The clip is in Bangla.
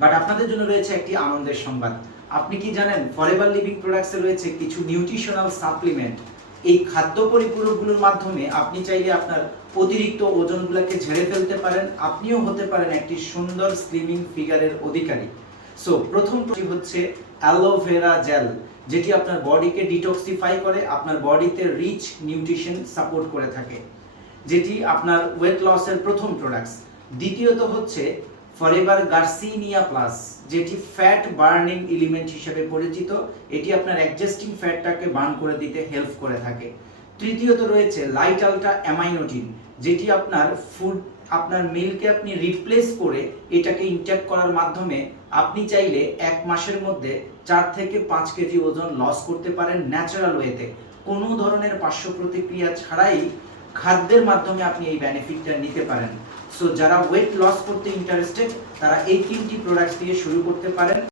বাট আপনাদের জন্য রয়েছে একটি আনন্দের সংবাদ। আপনি কি জানেন ফরেভার লিভিং প্রোডাক্টসে রয়েছে কিছু নিউট্রিশনাল সাপ্লিমেন্ট এই খাদ্য পরিপূরকগুলোর মাধ্যমে আপনি চাইলে আপনার অতিরিক্ত ওজনগুলোকে ঝেড়ে ফেলতে পারেন। আপনিও হতে পারেন একটি সুন্দর স্লিমিং ফিগারের অধিকারী। সো প্রথম হচ্ছে অ্যালোভেরা জেল যেটি আপনার বডিকে ডিটক্সিফাই করে, আপনার বডিতে রিচ নিউট্রিশন সাপোর্ট করে থাকে। যেটি আপনার ওয়েট লসের প্রথম প্রোডাক্টস দ্বিতীয়ত হচ্ছে ফরেভার গার্সিনিয়া প্লাস যেটি ফ্যাট বার্নিং এলিমেন্ট হিসেবে পরিচিত, এটি আপনার অ্যাডজাস্টিং ফ্যাটটাকে বার্ন করে দিতে হেল্প করে থাকে। তৃতীয়ত রয়েছে লাইট আলট্রা অ্যামাইনোটিন যেটি আপনার ফুড আপনার মিলকে আপনি রিপ্লেস করে এটাকে ইনটেক করার মাধ্যমে আপনি চাইলে এক মাসের মধ্যে চার থেকে পাঁচ কেজি ওজন লস করতে পারেন ন্যাচারাল ওয়েতে কোনো ধরনের পার্শ্ব প্রতিক্রিয়া ছাড়াই খাদ্যের মাধ্যমে আপনি এই বেনিফিটটা নিতে পারেন। সো যারা ওয়েট লস করতে ইন্টারেস্টেড তারা এই তিনটি প্রোডাক্ট দিয়ে শুরু করতে পারেন।